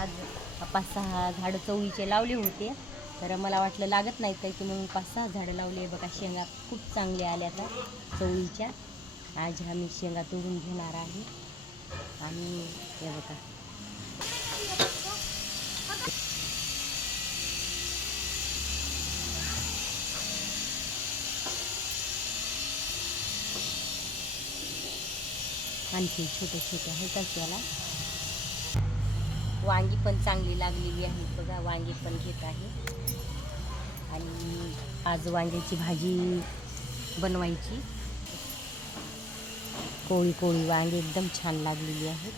आज 5-6 झाडं चवळीचे लावले होते, तर मला वाटलं लागत नाही तर की मग 5-6 झाडं लावले. बघा शेंगा खूप चांगल्या आल्या आता चवळीच्या. आज आम्ही शेंगा तोडून घेणार आहे. आणि हे बघा आणखी छोटे छोटे आहेत त्याला. वांगी पण चांगली लागलेली आहे बघा, वांगी पण घेत आहे. आणि आज वांग्याची भाजी बनवायची. कोळी कोळी वांगी एकदम छान लागलेली आहेत.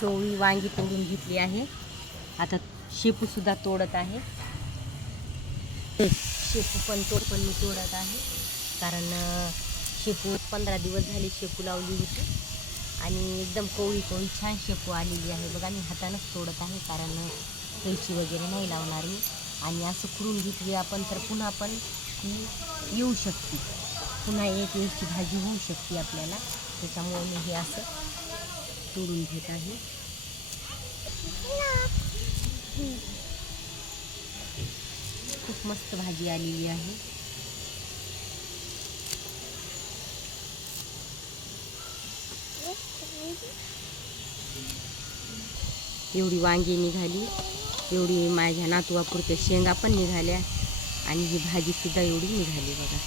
चवळी वांगी तोडून घेतली आहे. आता शेपू सुद्धा तोडत आहे. शेपू पण मी तोडत आहे, कारण शेपू 15 दिवस झाले शेपू लावली होती आणि एकदम कोळी कोळी छान शेपू आलेली आहे बघा. मी हातानंच तोडत आहे, कारण कैची वगैरे नाही लावणार मी. आणि असं करून घेतली आपण तर पुन्हा पण ती येऊ शकते, पुन्हा एक वेळची भाजी होऊ शकते आपल्याला. त्याच्यामुळे मी हे असं तोडून घेत आहे. खूप मस्त भाजी आलेली आहे. एवढी वांगी निघाली, एवढी माझ्या नातवापुरत्या शेंगा पण निघाल्या आणि ही भाजी सुद्धा एवढी निघाली बघा.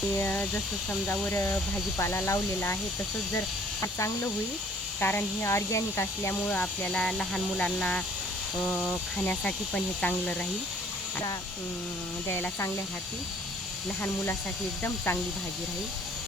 ते जसं समजा वर भाजीपाला लावलेला आहे तसंच जर चांगलं होईल, कारण हे ऑर्गॅनिक असल्यामुळं आपल्याला लहान मुलांना खाण्यासाठी पण हे चांगलं राहील. द्यायला चांगल्या राहतील. लहान मुलासाठी एकदम चांगली भाजी राहील.